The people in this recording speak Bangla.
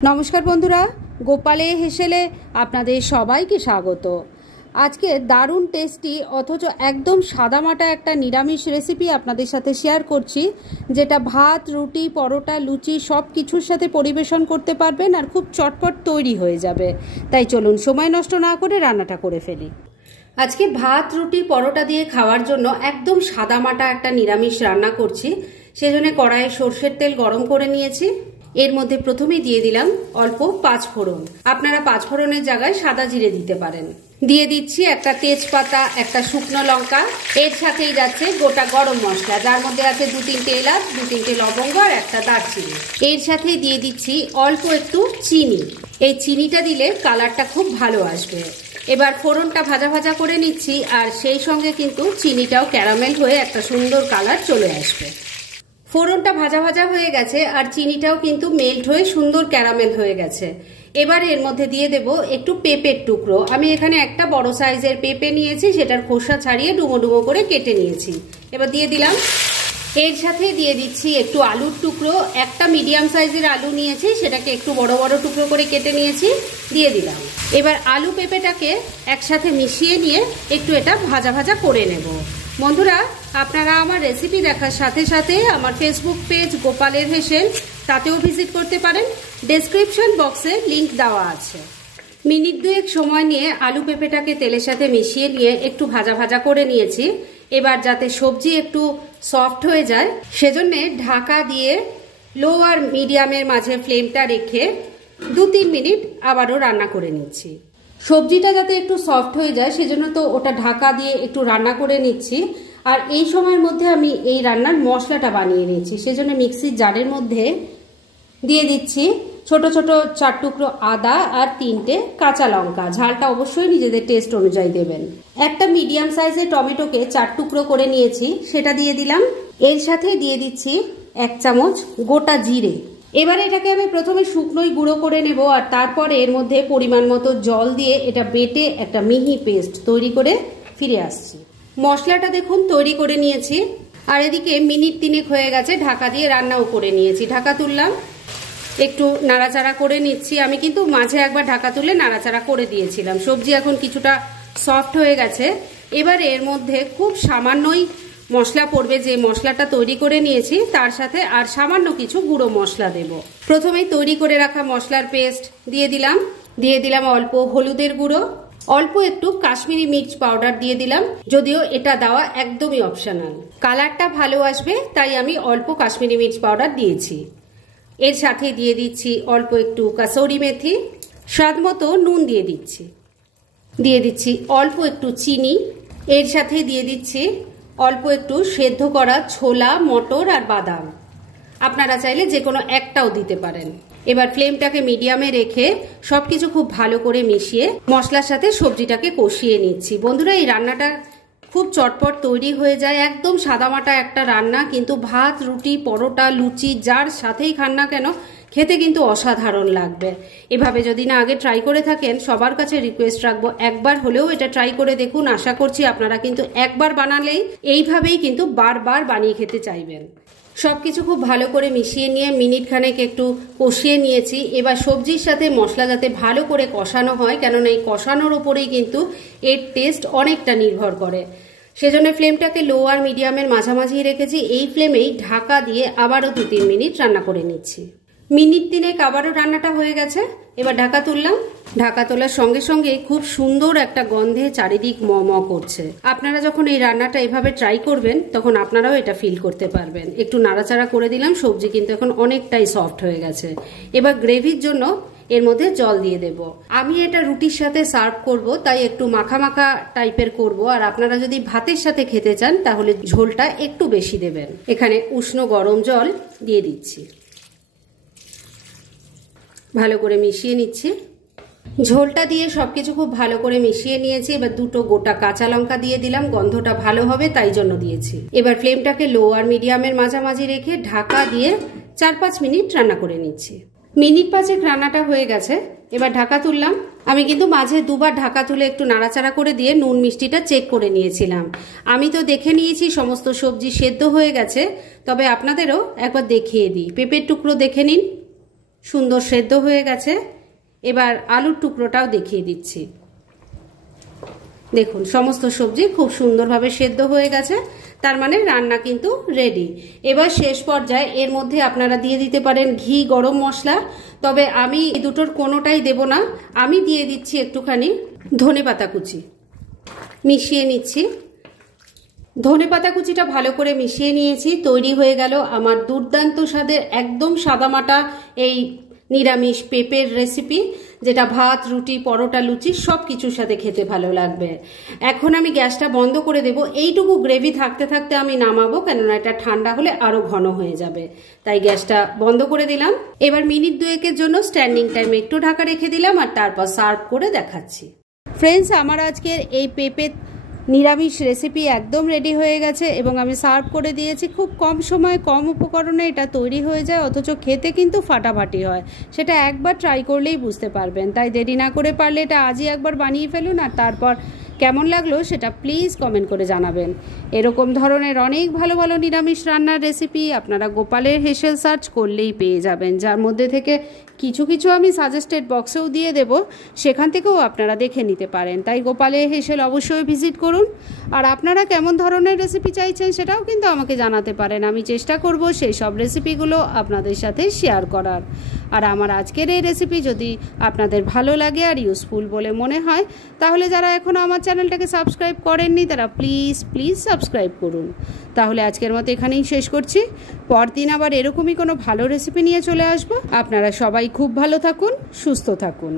নমস্কার বন্ধুরা, গোপালে হেসেলে আপনাদের সবাইকে স্বাগত। আজকে দারুণ টেস্টি অথচ একদম সাদামাটা একটা নিরামিষ রেসিপি আপনাদের সাথে শেয়ার করছি, যেটা ভাত, রুটি, পরোটা, লুচি সব কিছুর সাথে পরিবেশন করতে পারবেন আর খুব চটপট তৈরি হয়ে যাবে। তাই চলুন সময় নষ্ট না করে রান্নাটা করে ফেলি। আজকে ভাত, রুটি, পরোটা দিয়ে খাওয়ার জন্য একদম সাদামাটা একটা নিরামিষ রান্না করছি। সেজন্য কড়াইয়ে সর্ষের তেল গরম করে নিয়েছি। এর মধ্যে প্রথমেই দিয়ে দিলাম অল্প পাঁচফোড়ন। আপনারা পাঁচফোড়নের জায়গায় সাদা জিরে দিতে পারেন। দিয়ে দিচ্ছি একটা তেজপাতা, একটা শুকনো লঙ্কা। এর সাথেই যাচ্ছে গোটা গরম মশলা, যার মধ্যে আছে 2-3টে এলাচ, 2-3টে লবঙ্গ আর একটা দারচিনি। এর সাথেই দিয়ে দিচ্ছি অল্প একটু চিনি। এই চিনিটা দিলে কালারটা খুব ভালো আসবে। এবার ফোড়নটা ভাজা ভাজা করে নিচ্ছি, আর সেই সঙ্গে কিন্তু চিনিটাও ক্যারামেল হয়ে একটা সুন্দর কালার চলে আসবে। ফোড়নটা ভাজা ভাজা হয়ে গেছে আর চিনিটাও কিন্তু মেল্ট হয়ে সুন্দর ক্যারামেল হয়ে গেছে। এবার এর মধ্যে দিয়ে দেব একটু পেঁপের টুকরো। আমি এখানে একটা বড় সাইজের পেঁপে নিয়েছি, সেটার খোসা ছাড়িয়ে ডুমো ডুমো করে কেটে নিয়েছি। এবার দিয়ে দিলাম। এর সাথে দিয়ে দিচ্ছি একটু আলুর টুকরো। একটা মিডিয়াম সাইজের আলু নিয়েছি, সেটাকে একটু বড় বড় টুকরো করে কেটে নিয়েছি, দিয়ে দিলাম। এবার আলু পেঁপেটাকে একসাথে মিশিয়ে নিয়ে একটু এটা ভাজা ভাজা করে নেব। বন্ধুরা, আপনারা আমার রেসিপি দেখার সাথে সাথে আমার ফেসবুক পেজ গোপালের হেসেল, তাতেও ভিজিট করতে পারেন। ডেসক্রিপশন বক্সে লিংক দেওয়া আছে। মিনিট দুয়েক সময় নিয়ে আলু পেঁপেটাকে তেলের সাথে মিশিয়ে নিয়ে একটু ভাজা ভাজা করে নিয়েছি। এবার যাতে সবজি একটু সফট হয়ে যায়, সেজন্য ঢাকা দিয়ে লো আর মিডিয়ামের মাঝে ফ্লেমটা রেখে 2-3 মিনিট আবারও রান্না করে নিচ্ছি। সবজিটা যাতে একটু সফট হয়ে যায়, সেজন্য তো ওটা ঢাকা দিয়ে একটু রান্না করে নিচ্ছি। আর এই সময়ের মধ্যে আমি এই রান্নার মশলাটা বানিয়ে নিচ্ছি। সেজন্য মিক্সির জারের মধ্যে দিয়ে দিচ্ছি ছোট ছোট 4 টুকরো আদা আর 3টে কাঁচা লঙ্কা। ঝালটা অবশ্যই নিজেদের টেস্ট অনুযায়ী দেবেন। একটা মিডিয়াম সাইজের টমেটোকে 4 টুকরো করে নিয়েছি, সেটা দিয়ে দিলাম। এর সাথে দিয়ে দিচ্ছি 1 চামচ গোটা জিরে। এবারে এটাকে আমি প্রথমে শুকনোই গুঁড়ো করে নেব, আর তারপরে এর মধ্যে পরিমাণ মতো জল দিয়ে এটা বেটে একটা মিহি পেস্ট তৈরি করে ফিরে আসছি। মশলাটা দেখুন তৈরি করে নিয়েছি, আর এদিকে মিনিট 3 হয়ে গেছে ঢাকা দিয়ে রান্নাও করে নিয়েছি। ঢাকা তুললাম, একটু নাড়াচাড়া করে নিচ্ছি। আমি কিন্তু মাঝে একবার ঢাকা তুলে নাড়াচাড়া করে দিয়েছিলাম। সবজি এখন কিছুটা সফট হয়ে গেছে। এবার এর মধ্যে খুব সামান্যই মশলা পড়বে, যে মশলাটা তৈরি করে নিয়েছি তার সাথে আর সামান্য কিছু গুঁড়ো মশলা দেব। প্রথমেই তৈরি করে রাখা মশলার পেস্ট দিয়ে দিলাম অল্প হলুদের গুঁড়ো, অল্প একটু কাশ্মীরি মির্চ পাউডার দিয়ে দিলাম। যদিও এটা দেওয়া একদমই অপশনাল, কালারটা ভালো আসবে তাই আমি অল্প কাশ্মীরি মির্চ পাউডার দিয়েছি। এর সাথে দিয়ে দিচ্ছি অল্প একটু কাসুরি মেথি, স্বাদ মতো নুন দিয়ে দিচ্ছি অল্প একটু চিনি। এর সাথে দিয়ে দিচ্ছি অল্প একটু সেদ্ধ করা ছোলা, মটর আর বাদাম। আপনারা চাইলে যে কোনো একটাও দিতে পারেন। এবার ফ্লেমটাকে মিডিয়ামে রেখে সবকিছু খুব ভালো করে মিশিয়ে মশলার সাথে সবজিটাকে কষিয়ে নিচ্ছি। বন্ধুরা, এই রান্নাটা খুব চটপট তৈরি হয়ে যায়। একদম সাদামাটা একটা রান্না, কিন্তু ভাত, রুটি, পরোটা, লুচি যার সাথেই খান না কেন খেতে কিন্তু অসাধারণ লাগবে। এভাবে যদি না আগে ট্রাই করে থাকেন, সবার কাছে রিকোয়েস্ট রাখবো একবার হলেও এটা ট্রাই করে দেখুন। আশা করছি আপনারা কিন্তু একবার বানালেই এইভাবেই কিন্তু বারবার বানিয়ে খেতে চাইবেন। সবকিছু খুব ভালো করে মিশিয়ে নিয়ে মিনিট খানেক একটু কষিয়ে নিয়েছি। এবার সবজির সাথে মশলা যাতে ভালো করে কষানো হয়, কেননা এই কষানোর উপরেই কিন্তু এর টেস্ট অনেকটা নির্ভর করে। সেজন্য ফ্লেমটাকে লো আর মিডিয়ামের মাঝামাঝি রেখেছি। এই ফ্লেমেই ঢাকা দিয়ে আবারও 2-3 মিনিট রান্না করে নিচ্ছি। মিনিট 3 আবারও রান্নাটা হয়ে গেছে। এবার ঢাকা তুললাম। ঢাকা তোলার সঙ্গে সঙ্গে খুব সুন্দর একটা গন্ধে চারিদিক ম ম করছে। আপনারা যখন এই রান্নাটা এভাবে ট্রাই করবেন, তখন আপনারাও এটা ফিল করতে পারবেন। একটু নাড়াচাড়া করে দিলাম, সবজি কিন্তু এখন অনেকটাই সফট হয়ে গেছে। এবার গ্রেভির জন্য এর মধ্যে জল দিয়ে দেব। আমি এটা রুটির সাথে সার্ভ করব, তাই একটু মাখা মাখা টাইপের করব। আর আপনারা যদি ভাতের সাথে খেতে চান, তাহলে ঝোলটা একটু বেশি দেবেন। এখানে উষ্ণ গরম জল দিয়ে দিচ্ছি, ভালো করে মিশিয়ে নিচ্ছি। ঝোলটা দিয়ে সবকিছু খুব ভালো করে মিশিয়ে নিয়েছি। এবার 2টো গোটা কাঁচা লঙ্কা দিয়ে দিলাম, গন্ধটা ভালো হবে তাই জন্য দিয়েছি। এবার ফ্লেমটাকে লো আর মিডিয়ামের মাঝামাঝি রেখে ঢাকা দিয়ে 4-5 মিনিট রান্না করে নিচ্ছি। মিনিট 5 রান্নাটা হয়ে গেছে। এবার ঢাকা তুললাম। আমি কিন্তু মাঝে 2বার ঢাকা তুলে একটু নাড়াচাড়া করে দিয়ে নুন মিষ্টিটা চেক করে নিয়েছিলাম। আমি তো দেখে নিয়েছি সমস্ত সবজি সেদ্ধ হয়ে গেছে, তবে আপনাদেরও একবার দেখিয়ে দিই। পেঁপের টুকরো দেখে নিন, সুন্দর সেদ্ধ হয়ে গেছে। এবার আলুর টুকরোটাও দেখিয়ে দিচ্ছি। দেখুন সমস্ত সবজি খুব সুন্দরভাবে সেদ্ধ হয়ে গেছে, তার মানে রান্না কিন্তু রেডি। এবার শেষ পর্যায়ে এর মধ্যে আপনারা দিয়ে দিতে পারেন ঘি, গরম মশলা, তবে আমি এই দুটোর কোনোটাই দেব না। আমি দিয়ে দিচ্ছি একটুখানি ধনেপাতা কুচি, মিশিয়ে নিচ্ছি। ধনেপাতা কুচিটা ভালো করে মিশিয়ে নিয়েছি। তৈরি হয়ে গেল আমার দুর্দান্ত স্বাদের একদম সাদামাটা এই নিরামিষ পেঁপের রেসিপি, যেটা ভাত, রুটি, পরোটা, লুচি সব কিছুর সাথে খেতে ভালো লাগবে। এখন আমি গ্যাসটা বন্ধ করে দেব। এইটুকু গ্রেভি থাকতে থাকতে আমি নামাবো, কেননা এটা ঠান্ডা হলে আরো ঘন হয়ে যাবে, তাই গ্যাসটা বন্ধ করে দিলাম। এবার মিনিট 2-এর জন্য স্ট্যান্ডিং টাইমে একটু ঢাকা রেখে দিলাম, আর তারপর সার্ভ করে দেখাচ্ছি। ফ্রেন্ডস, আমার আজকের এই পেঁপে নিরামিষ রেসিপি একদম রেডি হয়ে গেছে এবং আমি সার্ভ করে দিয়েছি। খুব কম সময়ে কম উপকরণে এটা তৈরি হয়ে যায়, অথচ খেতে কিন্তু ফাটাফাটি হয়। সেটা একবার ট্রাই করলেই বুঝতে পারবেন। তাই দেরি না করে পারলে এটা আজই একবার বানিয়ে ফেলুন, আর তারপর কেমন লাগলো সেটা প্লিজ কমেন্ট করে জানাবেন। এরকম ধরনের অনেক ভালো ভালো নিরামিষ রান্নার রেসিপি আপনারা গোপালের হেসেল সার্চ করলেই পেয়ে যাবেন, যার মধ্যে থেকে কিছু কিছু আমি সাজেস্টেড বক্সেও দিয়ে দেব, সেখান থেকেও আপনারা দেখে নিতে পারেন। তাই গোপালের হেসেল অবশ্যই ভিজিট করুন। আর আপনারা কেমন ধরনের রেসিপি চাইছেন সেটাও কিন্তু আমাকে জানাতে পারেন। আমি চেষ্টা করব সেই সব রেসিপিগুলো আপনাদের সাথে শেয়ার করার। আর আমার আজকের এই রেসিপি যদি আপনাদের ভালো লাগে আর ইউজফুল বলে মনে হয়, তাহলে যারা এখনও আমার চ্যানেলটাকে সাবস্ক্রাইব করেননি তারা প্লিজ সাবস্ক্রাইব করুন। তাহলে আজকের মতো এখানেই শেষ করছি। পরদিন আবার এরকমই কোনো ভালো রেসিপি নিয়ে চলে আসবো। আপনারা সবাই খুব ভালো থাকুন, সুস্থ থাকুন।